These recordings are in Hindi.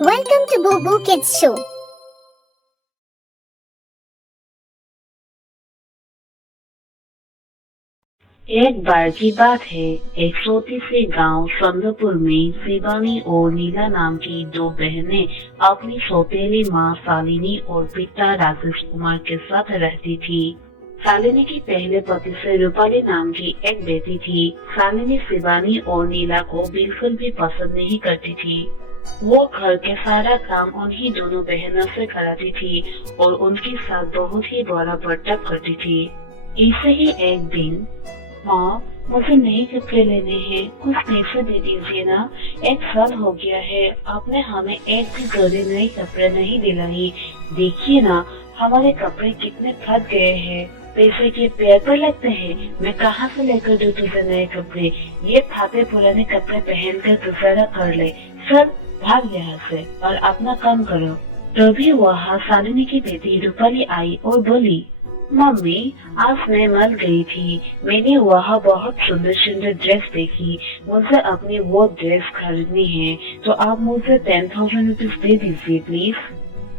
Welcome to Boo Boo Kids Show. एक बार की बात है, एक छोटे से गांव संदपुर में शिवानी और नीला नाम की दो बहनें अपनी सौतेली माँ शालिनी और पिता राजेश कुमार के साथ रहती थी। शालिनी की पहले पति से रूपाली नाम की एक बेटी थी। शालिनी शिवानी और नीला को बिल्कुल भी पसंद नहीं करती थी। वो घर के सारा काम उन्हीं दोनों बहनों से कराती थी और उनके साथ बहुत ही बुरा बर्ताव करती थी। ऐसे ही एक दिन, माँ, मुझे नए कपड़े लेने हैं, कुछ पैसे दे दीजिए ना। 1 साल हो गया है, आपने हमें एक भी जोड़ी नए कपड़े नहीं दिलाई। देखिए ना, हमारे कपड़े कितने फट गए हैं, पैसे के पैर पर लगते हैं। मैं कहाँ से लेकर दूँ तुझे नए कपड़े? ये फाटे पुराने कपड़े पहनकर गुजारा कर ले। चल भाग यहाँ से और अपना काम करो। तभी वहाँ शालिनी की बेटी रूपाली आई और बोली, मम्मी, आज मैं मर गई थी। मैंने वहाँ बहुत सुंदर सुंदर ड्रेस देखी। मुझे अपनी वो ड्रेस खरीदनी है, तो आप मुझे 10,000 रुपीज दे दीजिए प्लीज।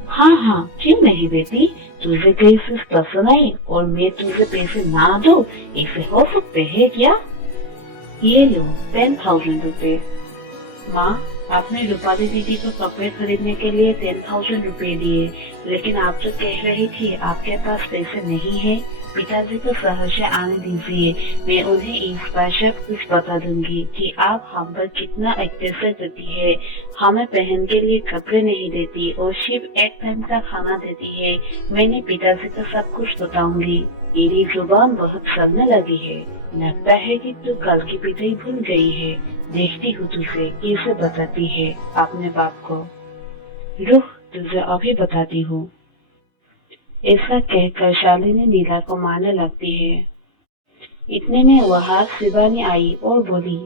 हाँ हाँ, क्यों नहीं बेटी, तुझे कैसे पसंद आई और मैं तुझे पैसे ना दूं, ऐसे हो सकते है क्या? ये लो 10,000 रुपए। माँ, आपने रूपाली दीदी को कपड़े खरीदने के लिए 10,000 रुपए दिए, लेकिन आप तो कह रही थी आपके पास पैसे नहीं है। पिताजी को शहर से आने दीजिए, मैं उन्हें इस बार सब कुछ बता दूंगी कि आप हम पर कितना अत्याचार करती है। हमें पहन के लिए कपड़े नहीं देती और सिर्फ एक टाइम का खाना देती है। मैंने पिताजी को सब कुछ बताऊंगी। मेरी जुबान बहुत चलने लगी है। लगता है कि तू कल की पिटाई भूल गई है। देखती हूँ तुझे कैसे बताती है अपने बाप को। रुक, तुझे अभी बताती हूँ। ऐसा कहकर शालिनी नीला को मारने लगती है। इतने में वहाँ शिवानी आई और बोली,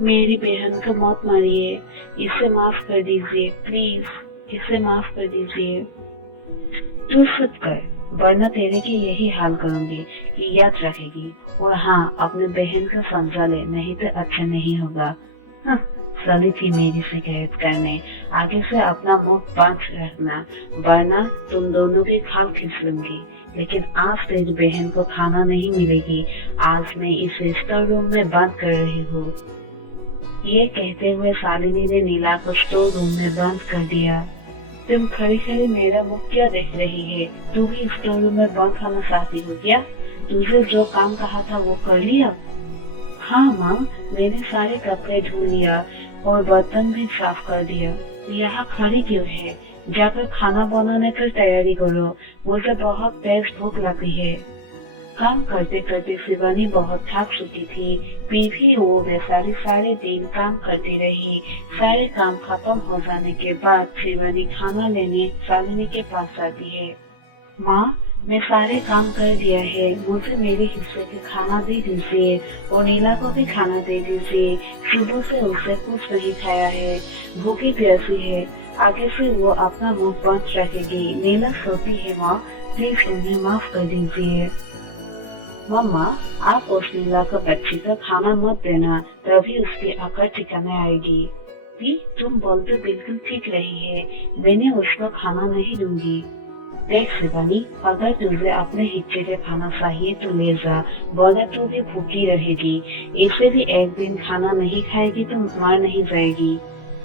मेरी बहन को मत मारिए, इसे माफ कर दीजिए प्लीज, इसे माफ कर दीजिए। तू चुप कर, वरना तेरे की यही हाल करूंगी कि याद रखेगी। और हाँ, अपने बहन को समझा ले, नहीं तो अच्छा नहीं होगा। चली थी मेरी शिकायत करने, आगे से अपना मुंह बंद रखना, वरना तुम दोनों की खाल खींच लूंगी। लेकिन आज तेरी बहन को खाना नहीं मिलेगी। आज मैं इसे स्टोर रूम में बंद कर रही हूँ। ये कहते हुए शालिनी ने नीला को स्टोर रूम में बंद कर दिया। तुम खड़ी खड़ी मेरा मुख क्या देख रही है? तू भी स्टोर रूम में बंद खाना चाहती हो क्या? तुझे जो काम कहा था वो कर लिया? हाँ माँ, मैंने सारे कपड़े धो लिया और बर्तन भी साफ कर दिया। यहाँ खड़ी क्यों है? जाकर खाना बनाने की तैयारी करो, मुझे बहुत तेज भूख लगी है। काम करते करते शिवानी बहुत थक चुकी थी, फिर भी वो बेचारी सारे दिन काम करती रही। सारे काम खत्म हो जाने के बाद शिवानी खाना लेने शालिनी के पास जाती है। माँ, मैं सारे काम कर दिया है, मुझे मेरे हिस्से के खाना दे दीजिए और नीला को भी खाना दे दीजिए। सुबह से उसे कुछ नहीं खाया है, भूखी प्यासी है। आगे से वो अपना मुंह बंद रखेगी। नीला सोती है माँ, प्लीज उन्हें माफ कर दीजिए। मम्मा, आप उस नीला को बच्ची को खाना मत देना, तभी उसकी अकड़ ठिकाने आएगी। भी तुम बोलते बिल्कुल ठीक रही है, मैंने उसको खाना नहीं दूंगी। देख शिवानी, अगर तुझे अपने हिस्से के खाना चाहिए तो ले जा, वरना तू भी भूखी रहेगी। ऐसे भी एक दिन खाना नहीं खाएगी तो मर नहीं जाएगी।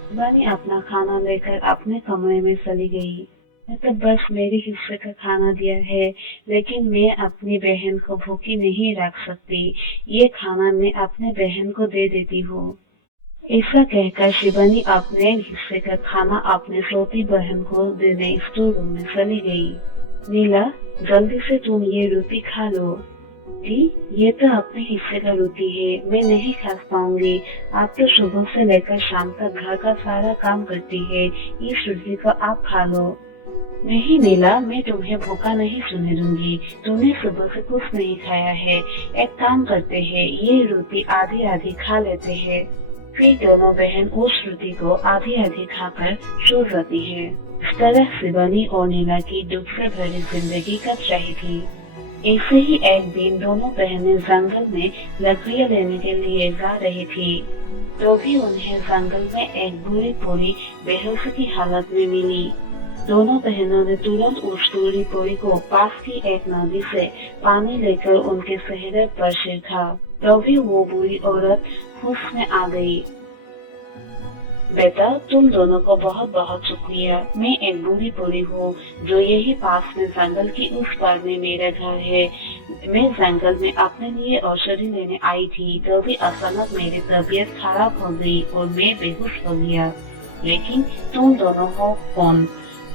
शिवानी अपना खाना लेकर अपने कमरे में चली गई। मैं तो बस मेरे हिस्से का खाना दिया है, लेकिन मैं अपनी बहन को भूखी नहीं रख सकती। ये खाना मैं अपने बहन को दे देती हूँ। ऐसा कहकर शिवानी अपने हिस्से का खाना अपने छोटी बहन को देने स्टोर रूम में चली गई। नीला, जल्दी से तुम ये रोटी खा लो। जी, ये तो अपने हिस्से का रोटी है, मैं नहीं खा पाऊंगी। आप तो सुबह से लेकर शाम तक घर का सारा काम करती है, इस रोटी को आप खा लो। नहीं नीला, मैं तुम्हें भूखा नहीं सोने दूंगी। तुमने सुबह से कुछ नहीं खाया है। एक काम करते हैं, ये रोटी आधी आधी खा लेते हैं। फिर दोनों बहन उस रोटी को आधी आधी खाकर सो जाती है। इस तरह शिवानी और नीला की दुख से भरी जिंदगी कट रही थी। ऐसे ही एक दिन दोनों बहनें जंगल में लकड़ियां लेने के लिए जा रही थी। तो भी उन्हें जंगल में एक बुरी पूरी बेहोशी की हालत में मिली। दोनों बहनों ने तुरंत उस बूढ़ी पूरी को पास की एक नदी से पानी लेकर उनके चेहरे पर छिड़का। तो भी वो बुरी औरत होश में आ गई। बेटा, तुम दोनों को बहुत बहुत शुक्रिया। मैं एक बूढ़ी पूरी हूँ जो यही पास में जंगल की उस पार में मेरा घर है। मैं जंगल में अपने लिए औषधि लेने आई थी, तो भी अचानक मेरी तबीयत खराब हो गई और मैं बेहोश हो गया। लेकिन तुम दोनों हो कौन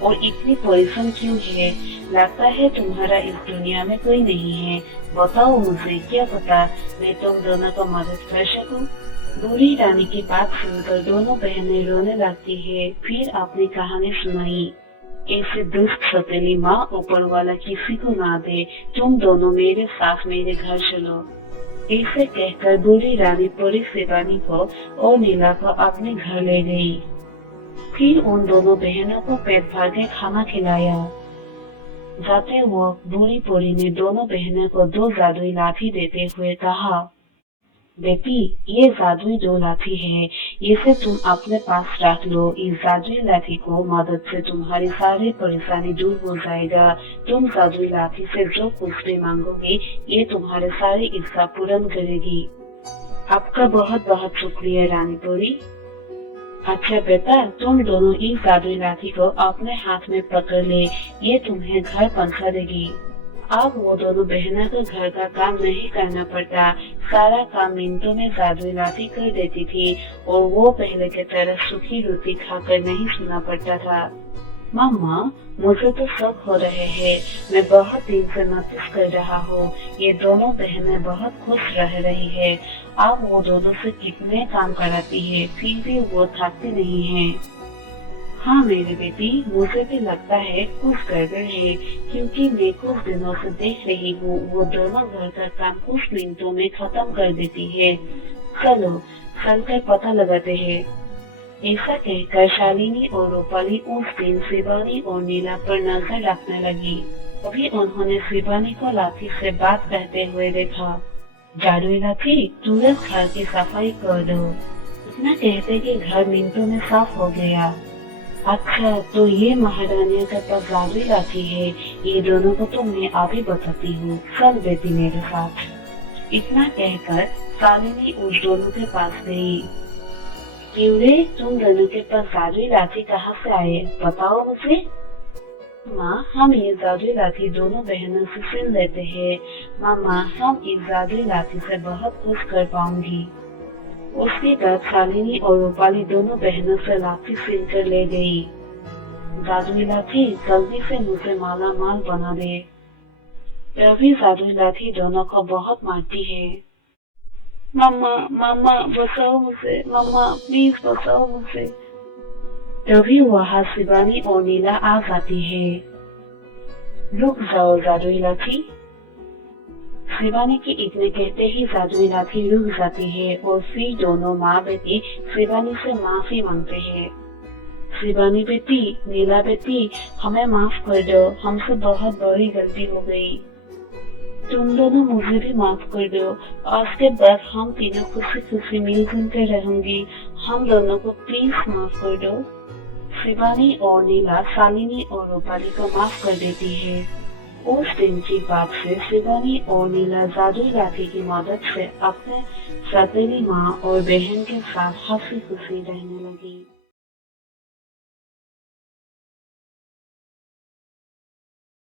और इतनी परेशान क्यों है? लगता है तुम्हारा इस दुनिया में कोई नहीं है। बताओ मुझे, क्या पता मैं तुम दोनों को मदद कर सकूं। बूढ़ी रानी की बात सुनकर दोनों बहनें रोने लगती है। फिर अपनी कहानी सुनाई। ऐसे दुष्ट सौतेली माँ ऊपर वाला किसी को ना दे, तुम दोनों मेरे साथ मेरे घर चलो। ऐसे कहकर बूढ़ी रानी पूरी शिवानी को और नीला को अपने घर ले गई। फिर उन दोनों बहनों को पेट भर के खाना खिलाया। जाते वक्त बूढ़ी पूरी ने दोनों बहनों को 2 जादुई लाठी देते हुए कहा, बेटी, ये जादुई 2 लाठी है, इसे तुम अपने पास रख लो। इस जादुई लाठी को मदद से तुम्हारी सारी परेशानी दूर हो जाएगा। तुम जादुई लाठी से जो कुछ भी मांगोगे, ये तुम्हारे सारी इच्छा पूर्ण करेगी। आपका बहुत बहुत शुक्रिया रानी पूरी। अच्छा बेटा, तुम दोनों इस जादुई लाठी को अपने हाथ में पकड़ ले, ये तुम्हें घर पहुंचा देगी। अब वो दोनों बहनों को घर का काम नहीं करना पड़ता। सारा काम मिनटों में जादुई लाठी कर देती थी और वो पहले की तरह सूखी रोटी खाकर नहीं सोना पड़ता था। मम्मा, मुझे तो शक हो रहे हैं। मैं बहुत दिन से नोटिस कर रहा हूँ, ये दोनों बहनें बहुत खुश रह रही है। अब वो दोनों से कितने काम कराती है, फिर भी वो थकती नहीं है। हाँ मेरी बेटी, मुझे भी लगता है कुछ गड़बड़ है, क्योंकि मैं कुछ दिनों से देख रही हूँ वो दोनों घर का काम कुछ मिनटों में खत्म कर देती है। चलो चलकर पता लगाते हैं। ऐसा कहकर शालिनी और रूपाली उस दिन शिवानी और नीला पर नजर रखने लगी। अभी उन्होंने शिवानी को लाठी से बात करते हुए देखा। जादुई लाठी, तुरंत घर की सफाई कर दो। इतना कहते कि घर मिनटों में साफ हो गया। अच्छा, तो ये महारानियों के पास जादुई लाठी है। ये दोनों को तो मैं अभी बताती हूँ। चल बेटी मेरे साथ। इतना कहकर शालिनी उस दोनों के पास गई। क्यों रे, तुम दोनों के पास जादुई लाठी कहाँ से आए, बताओ मुझे। माँ, हम ये जादुई लाठी दोनों बहनों से छीन लेते हैं। मामा, हम इस जादुई लाठी से बहुत कुछ कर पाऊंगी। उसके बाद शालिनी और रूपाली दोनों बहनों से लाठी छीन कर ले गई। जादुई लाठी, जल्दी से मुझे माला माल बना दे। तभी जादुई लाठी दोनों को बहुत मारती है। मम्मा, मम्मा बचाओ मुझे, मम्मा प्लीज बचाओ मुझे। तभी वहाँ शिवानी और नीला आ जाती है। रुक जाओ जादुई लाठी। शिवानी के इतने कहते ही जादुई लाठी रुक जाती है और फिर दोनों माँ बेटी शिवानी से माफी मांगते हैं। शिवानी बेटी, नीला बेटी, हमें माफ कर दो, हमसे बहुत बड़ी गलती हो गई। तुम दोनों मुझे भी माफ कर दो। आज के बाद हम तीनों खुशी खुशी मिलजुल कर रहेंगी। हम दोनों को प्लीज माफ कर दो। शिवानी और नीला शालिनी और रूपाली को माफ कर देती है। उस दिन की बात से शिवानी और नीला जादुई लाठी की मदद से अपने सौतेली माँ और बहन के साथ हंसी खुशी रहने लगी।